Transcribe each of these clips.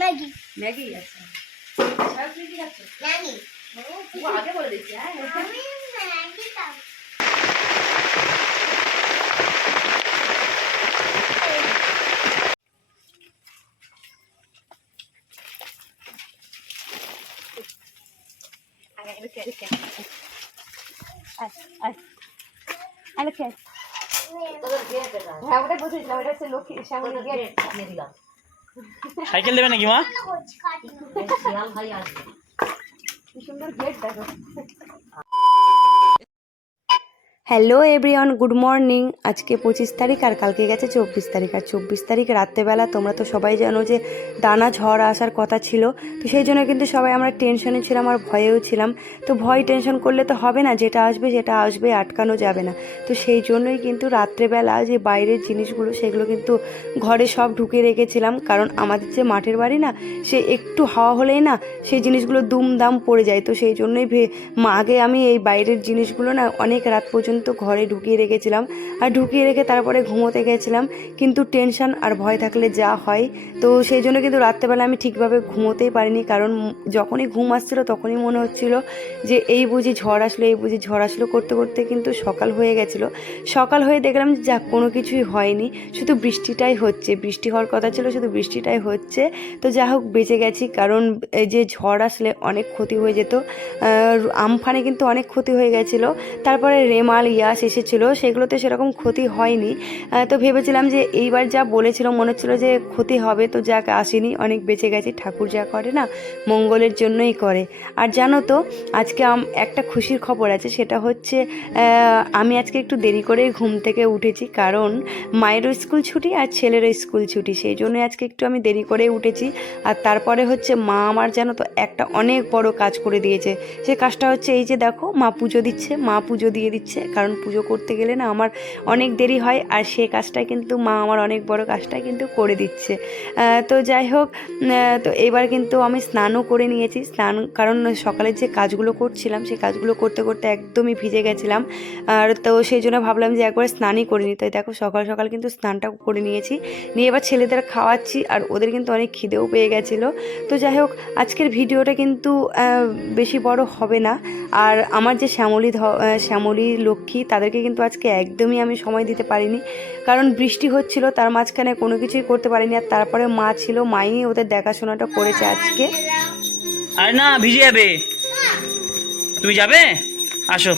Maggi Maggi আছে। সব কি খাচ্ছ? ম্যাগি ও আগে বলে দিচ্ছি। হ্যাঁ আমি ম্যাগি খাবো। হ্যাঁ ওটা বুঝেছিলাম, ওটা হচ্ছে লক্ষ্মী শ্যামলী গেট। সাইকেল দেবে নাকি মা? কি সুন্দর গেট দেখো। Hello everyone, good morning. আজকে 25 তারিখ আর কালকে গেছে 24 তারিখ। আর 24 তারিখ রাত্রেবেলা তোমরা তো সবাই জানো যে দানা ঝড় আসার কথা ছিল। তো সেই জন্য কিন্তু সবাই আমরা টেনশনে ছিলাম আর ভয়েও ছিলাম। তো ভয় টেনশন করলে তো হবে না, যেটা আসবে আটকানো যাবে না। তো সেই জন্যই কিন্তু রাত্রেবেলা যে বাইরের জিনিসগুলো সেগুলো কিন্তু ঘরে সব ঢুকিয়ে রেখেছিলাম, কারণ আমাদের যে মাঠের বাড়ি না, সে একটু হাওয়া হলেই না সেই জিনিসগুলো দুমদাম পড়ে যায়। তো সেই জন্যই আগে আমি এই বাইরের জিনিসগুলো না অনেক রাত পর্যন্ত ঘরে ঢুকিয়ে রেখেছিলাম, আর ঢুকিয়ে রেখে তারপরে ঘুমোতে গেছিলাম। কিন্তু টেনশন আর ভয় থাকলে যা হয়, তো সেই জন্য কিন্তু রাত্রেবেলা আমি ঠিকভাবে ঘুমোতেই পারিনি। কারণ যখনই ঘুম আসছিল তখনই মনে হচ্ছিল যে এই বুঝি ঝড় আসলো করতে করতে কিন্তু সকাল হয়ে গেছিলো। সকাল হয়ে দেখলাম যে যাক কোনো কিছুই হয়নি, শুধু বৃষ্টিটাই হচ্ছে। বৃষ্টি হওয়ার কথা ছিল, শুধু বৃষ্টিটাই হচ্ছে। তো যা হোক বেঁচে গেছি, কারণ এই যে ঝড় আসলে অনেক ক্ষতি হয়ে যেত। আমফানে কিন্তু অনেক ক্ষতি হয়ে গেছিলো। তারপরে রেমাল ইয়াস এসেছিলো, সেগুলোতে সেরকম ক্ষতি হয়নি। তো ভেবেছিলাম যে এইবার যা বলেছিল মনে হচ্ছিলো যে ক্ষতি হবে, তো যাক আসেনি, অনেক বেঁচে গেছি। ঠাকুর যা করে না মঙ্গলের জন্যই করে। আর জানো তো আজকে একটা খুশির খবর আছে, সেটা হচ্ছে আমি আজকে একটু দেরি করে ঘুম থেকে উঠেছি, কারণ মায়েরও স্কুল ছুটি আর ছেলেরও স্কুল ছুটি। সেই জন্য আজকে একটু আমি দেরি করে উঠেছি। আর তারপরে হচ্ছে মা আমার জানো তো একটা অনেক বড় কাজ করে দিয়েছে। সে কাজটা হচ্ছে এই যে দেখো, মা পুজো দিচ্ছে, মা পুজো দিয়ে দিচ্ছে। কারণ পুজো করতে গেলে না আমার অনেক দেরি হয়, আর সে কাজটাই কিন্তু মা আমার অনেক বড় কাজটাই কিন্তু করে দিচ্ছে। তো যাই হোক, তো এবার কিন্তু আমি স্নানও করে নিয়েছি। কারণ সকালের যে কাজগুলো করছিলাম সেই কাজগুলো করতে করতে একদমই ভিজে গেছিলাম। আর তো সেই জন্য ভাবলাম যে একবার স্নানই করে নিই। তাই দেখো সকাল সকাল কিন্তু স্নানটাও করে নিয়েছি, নিয়ে এবার ছেলেদের খাওয়াচ্ছি। আর ওদের কিন্তু অনেক খিদেও পেয়ে গেছিলো। তো যাই হোক, আজকের ভিডিওটা কিন্তু বেশি বড় হবে না। আর আমার যে শ্যামলী লক্ষ্মী, তাদেরকে কিন্তু আজকে একদমই আমি সময় দিতে পারিনি, কারণ বৃষ্টি হচ্ছিল, তার মাঝখানে কোনো কিছুই করতে পারিনি। আর তারপরে মা ছিল, মাই ওদের দেখাশোনাটা করেছে আজকে। আরে না, ভিজে যাবে। তুমি যাবে? আসো।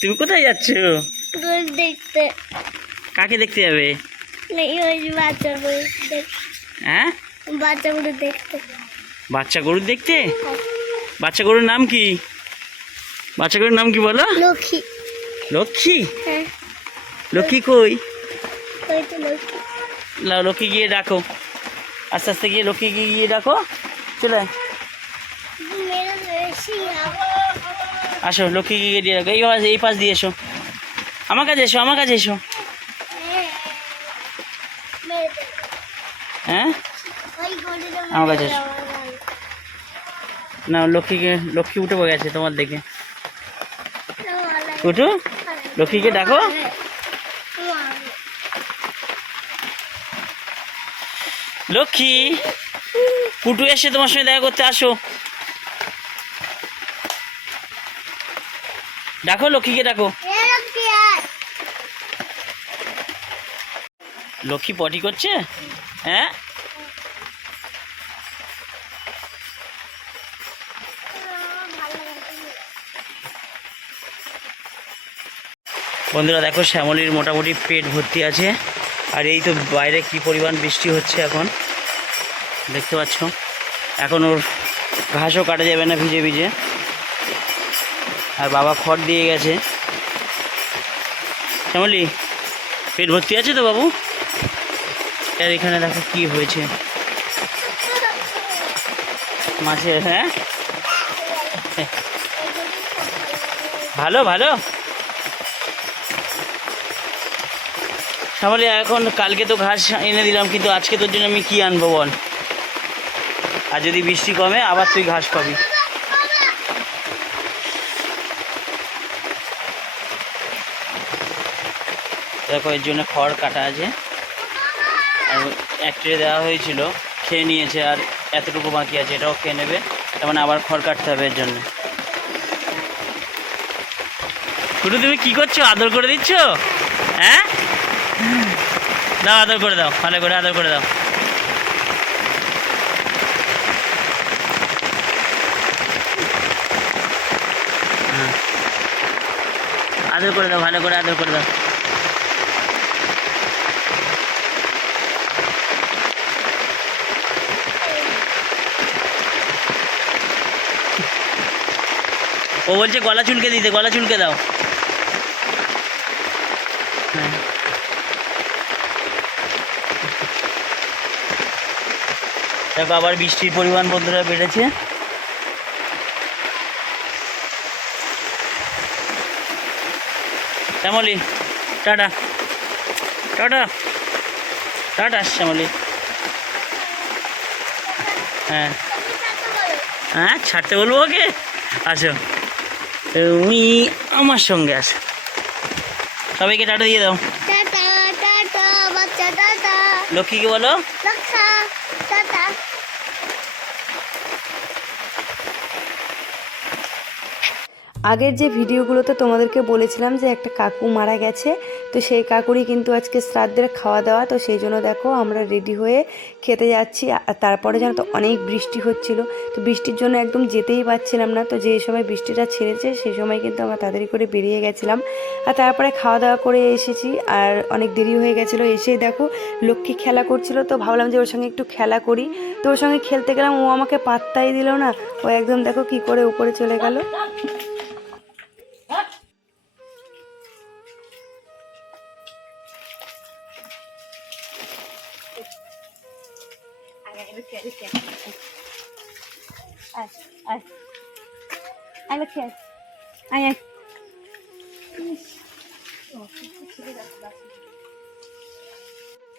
তুমি কোথায় যাচ্ছ? দেখতে কাকে দেখতে যাবে? বাচ্চাগুলো হ্যাঁ, বাচ্চাগুলো দেখতে। বাচ্চা গরু দেখতে? বাচ্চা গরুর নাম কি? বাচ্চা গরুর নাম কি বলো? লক্ষ্মী। লক্ষ্মী? হ্যাঁ, লক্ষ্মী কই? ওই তো লক্ষ্মী। লক্ষ্মী গিয়ে ডাকো, আস্তে আস্তে গিয়ে লক্ষ্মী গিয়ে ডাকো। চলে আয়। আসো, লক্ষ্মী গিয়ে দিয়ে রাখো। এই পাশ দিয়ে এসো, আমার কাছে এসো, আমার কাছে এসো। হ্যাঁ, আমার কাছে এসো। না, লক্ষ্মী উঠে পড়ে গেছে তোমার দেখে। উঠো, লক্ষ্মীকে ডাকো। লক্ষ্মী, কুটু এসে তোমার সঙ্গে দেখা করতে, আসো। ডাকো, লক্ষ্মীকে ডাকো। লক্ষ্মী পটি করছে? হ্যাঁ, বন্ধুরা দেখো, শ্যামলীর মোটামুটি পেট ভর্তি আছে। আর এই তো বাইরে কি পরিমাণ বৃষ্টি হচ্ছে এখন দেখতে পাচ্ছ। এখন ওর ঘাসও কাটা যাবে না ভিজে ভিজে। আর বাবা খড় দিয়ে গেছে। শ্যামলী, পেট ভর্তি আছে তো বাবু? আর এখানে দেখো কি হয়েছে মাছের। হ্যাঁ, ভালো ভালো। শ্যামলী, এখন কালকে তো ঘাস এনে দিলাম, কিন্তু আজকে তোর জন্য আমি কি আনবো বল? আর যদি বৃষ্টি কমে আবার তুই ঘাস পাবি। দেখো এর জন্য খড় কাটা আছে, আর এক ট্রে দেওয়া হয়েছিল, খেয়ে নিয়েছে, আর এতটুকু বাকি আছে, এটাও খেয়ে নেবে, তার মানে আবার খড় কাটতে হবে এর জন্য। শুধু তুমি কি করছো, আদর করে দিচ্ছ? হ্যাঁ, দাও আদর করে দাও, ভালো করে আদর করে দাও। হ্যাঁ, আদর করে দাও, ভালো করে আদর করে দাও। ও বলছে গলা চুলকে দিতে, গলা চুলকে দাও। হ্যাঁ, দেখো আবার বৃষ্টির পরিমাণ বন্ধুরা বেড়েছে। Shyamli tata, tata tata Shyamli. হ্যাঁ হ্যাঁ, ছাড়তে বলবো ওকে, আসো তুমি আমার সঙ্গে আসো, সবাইকে টাটা দিয়ে দাও। টাটা টাটা বাচ্চা টাটা। লক্ষ্মীকে বলো লক্ষা টাটা। আগের যে ভিডিওগুলোতে তোমাদেরকে বলেছিলাম যে একটা কাকু মারা গেছে, তো সেই কাকুরই কিন্তু আজকে শ্রাদ্ধের খাওয়া দাওয়া, তো সেই জন্য দেখো আমরা রেডি হয়ে খেতে যাচ্ছি। আর তারপরে জানো তো অনেক বৃষ্টি হচ্ছিল, তো বৃষ্টির জন্য একদম যেতেই পারছিলাম না। তো যে সময় বৃষ্টিটা ছেড়েছে সেই সময় কিন্তু আমরা তাড়াতাড়ি করে বেরিয়ে গেছিলাম, আর তারপরে খাওয়া দাওয়া করে এসেছি, আর অনেক দেরি হয়ে গেছিলো। এসে দেখো লক্ষ্মী খেলা করছিল, তো ভাবলাম যে ওর সঙ্গে একটু খেলা করি, তো ওর সঙ্গে খেলতে গেলাম, ও আমাকে পাত্তাই দিল না, ও একদম দেখো কি করে উপরে চলে গেল।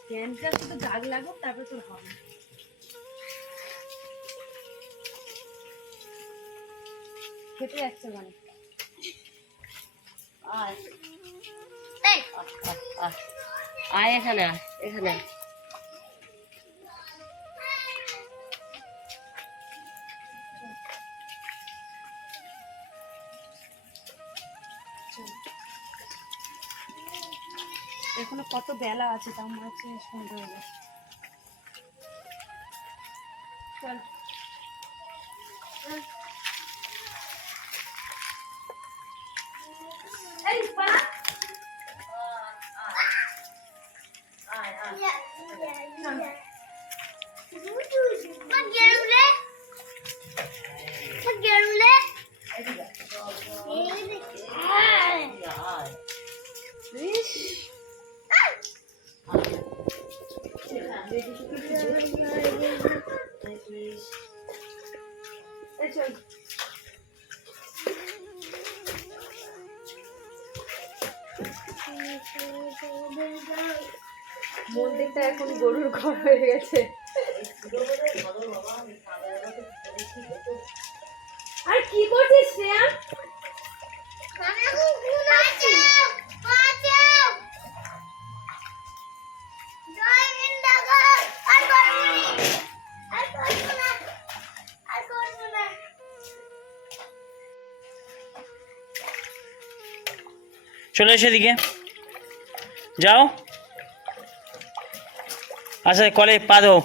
ফ্যানটা শুধু দাগ লাগুক, তারপর তোর হবে। খেতে যাচ্ছে মানে আয় আয় এখানে আয়, এখানে আয়। এখনো কত বেলা আছে, তাও মনে হচ্ছে সন্ধ্যা হয়ে গেছে। চল মন্দিরটা এখন গরুর ঘর হয়ে গেছে। আর কি করছিস শ্রেয়া? চলে এসে দিকে যাও, আচ্ছা কলে পা দাও।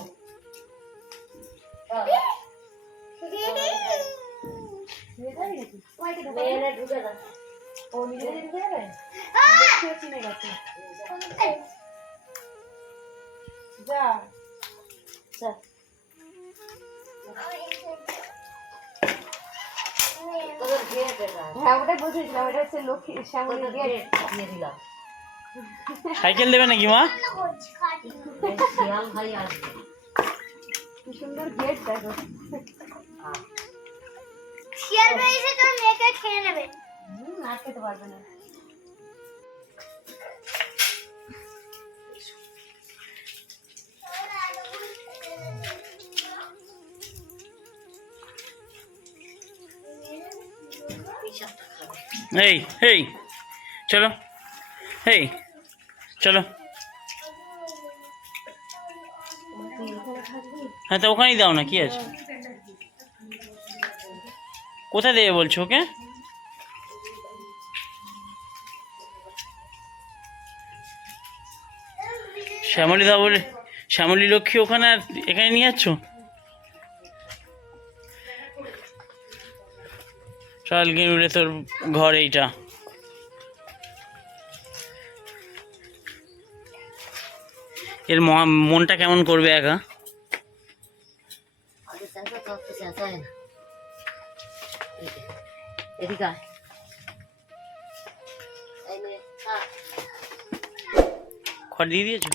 হ্যাঁ ওটাই বুঝেছিলাম, ওটা হচ্ছে লক্ষ্মী শ্যামলী গেট দিয়ে দিলাম। সাইকেল দেবে নাকি মা? কি সুন্দর গেট দেখো। শিয়াল বেরিয়েছে, তোর মেয়েকে খেয়ে নেবে। আর খেতে পারবে না। এই এই চলো, এই চলো। হ্যাঁ তো ওখানেই দাও না, কি আছে? কোথায় দেবে বলছো ওকে? শ্যামলী দা বলে, শ্যামলী লক্ষ্মী ওখানে আর এখানে নিয়ে যাচ্ছ? চল গিয়ে তোর ঘর এইটা। এর মনটা কেমন করবে একা? খড় দিয়ে দিয়েছো?